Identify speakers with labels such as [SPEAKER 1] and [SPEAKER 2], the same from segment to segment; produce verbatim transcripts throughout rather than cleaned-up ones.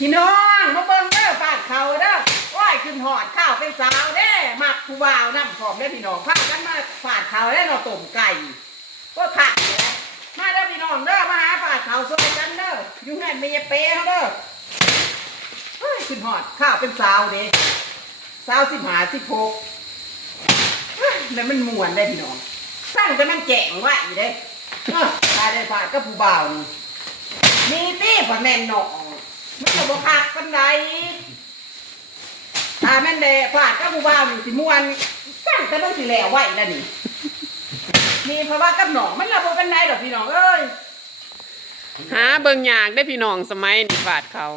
[SPEAKER 1] พี่น้องมาเบิ่งเด้อปาดเขาเด้อว้ายขึ้นหอดข้าวเป็นสาวเด้มักผู้บ่าวน้ำหอมได้พี่น้องพากันมาปาดเขาได้เราต้มไก่ก็ผักเลยมาเด้อพี่น้องเด้อมาหาปาดเขาช่วยกันเด้ออยู่นั่นมีเป๊ะเด้อเฮ้ยขึ้นหอดข้าวเป็นสาวเด้สาวสิบห้าสิบหกแล้วมันม่วนได้พี่น้องสร้างแต่มันแจ๋งไว้เด้เออตายได้ปาดก็ผู้บ่าวนี่มีตี้ผัดแม่นหนอมันก็บ่คักปานใดถ้าแม่นแดผาดกับผู้บ่าวนี่สิม่วนสั่งแต่มันสิแล้วไว้แล้วนี่มีเพราะว่ากับหนองมันละบ่ปานใดดอกพี่น้องเอ้ย
[SPEAKER 2] หาเบิ่งยากได้พี่น้องสมัยนี่บาดเขา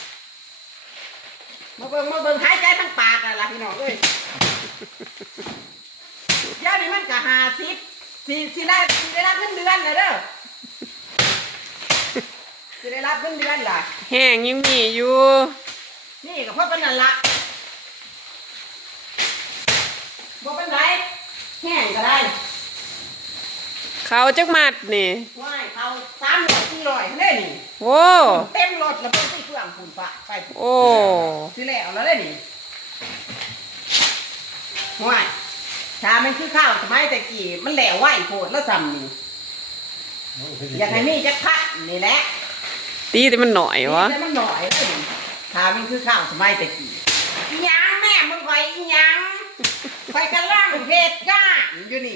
[SPEAKER 1] มาเบิ่งมาเบิ่งหายใจทั้งปากนั่นล่ะพี่น้องเอ้ยเดี๋ยวนี้มันก็ห้าสิบสิสิได้สิได้รับเงินเดือนน่ะเด้อสิได้รับเงินเดือนล่ะ
[SPEAKER 2] แห้งยังมีอยู่
[SPEAKER 1] นี่ก็เพราะปานนั้นล่ะบ่เป็นไรแห้งก็ได้
[SPEAKER 2] เขาจักมัดนี่
[SPEAKER 1] ว้ายเขาสามร้อยสี่ร้อยเด้นี่
[SPEAKER 2] โอ้
[SPEAKER 1] เต็มรถแล้วเพิ่นสิเครื่องฝุ่นปะไป
[SPEAKER 2] โอ้
[SPEAKER 1] สิแล้วแล้วเด้นี่ว้ายถ้ามันคือข้าวสมัยแต่กี้มันแล้วไวโพดแล้วซ้ำนี่อยากให้มีจักพัดนี่แหละ
[SPEAKER 2] ตีแต่มันหน่อยวะ
[SPEAKER 1] ตีแต่มันหน่อยเลยถ้ามันคือข้าวสมัยแต่กี้อีหยังแม่มึงไปอีหยังไปกำลังเฮ็ดงานอยู่นี่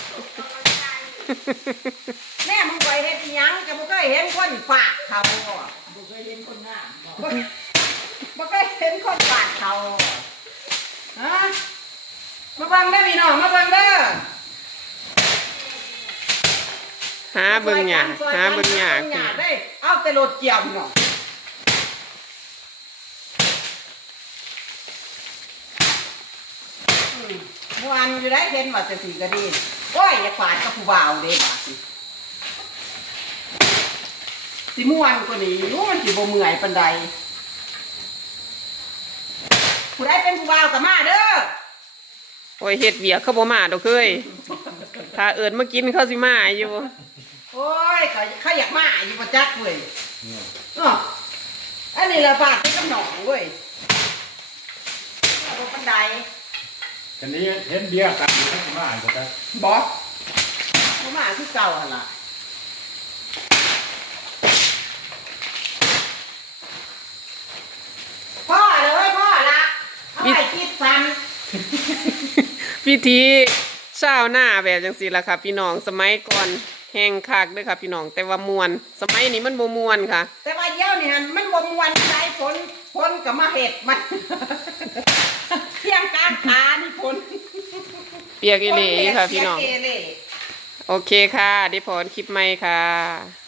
[SPEAKER 1] แม่มึงไปเฮ็ดอีหยังจะบ่เคยเห็นคนฝากเขาบ่เคยเห็นคนงานบ่บ่เคยเห็นคนฝากเขาฮะมาเบิ่งเด้อพี่น้องมาเบิ่งเด้อ
[SPEAKER 2] หาเบิ่งหยาหาเบิ่งหยา
[SPEAKER 1] ได้เอาแต่รถเกี่ยวพี่น้องเมื่อวานอยู่ได้เห็นว่าจะสีกระดีโอ้ยอย่าฝาดกับผู้บ่าวเด้บาดสิสิม่วนกว่านี้รู้มันสิบ่เมื่อยปานใดผู้ใดเป็นผู้บ่าวก็มาเด้อ
[SPEAKER 2] โอ้ยเฮ็ดเวียกเขาบ่มาดอกเคยถ้าเอิ้นมากินเขาสิมาอยู่
[SPEAKER 1] โอ้ยเขาเขาอยากมาอยู่ประจักษ์เว้ยอ๋ออันนี้ละฝาดเป็นกำหนองเว้ยบ่ปานใด
[SPEAKER 3] ทีนี้เห็นเบี้ยกันอยู่ทั้งมาก็ได้
[SPEAKER 1] บอสบ่มาคือเก่าหั่นล่ะพ่อเลยพ่อละเอาไปคิดฟัน
[SPEAKER 2] พิธีเช้าหน้าแบบจังซี่ล่ะค่ะพี่น้องสมัยก่อนแห้งคักเด้อค่ะพี่น้องแต่ว่ามวนสมัยนี้มันบ่มวนค่ะ
[SPEAKER 1] แต่ว่าเดี๋ยวนี้มันบ่มวนใดฝนฝนก็มาเฮ็ดมันเที่ยงกลางขานี่ฝน
[SPEAKER 2] เปียกอีหลีค่ะพี่น้องโอเคค่ะได้พรคลิปใหม่ค่ะ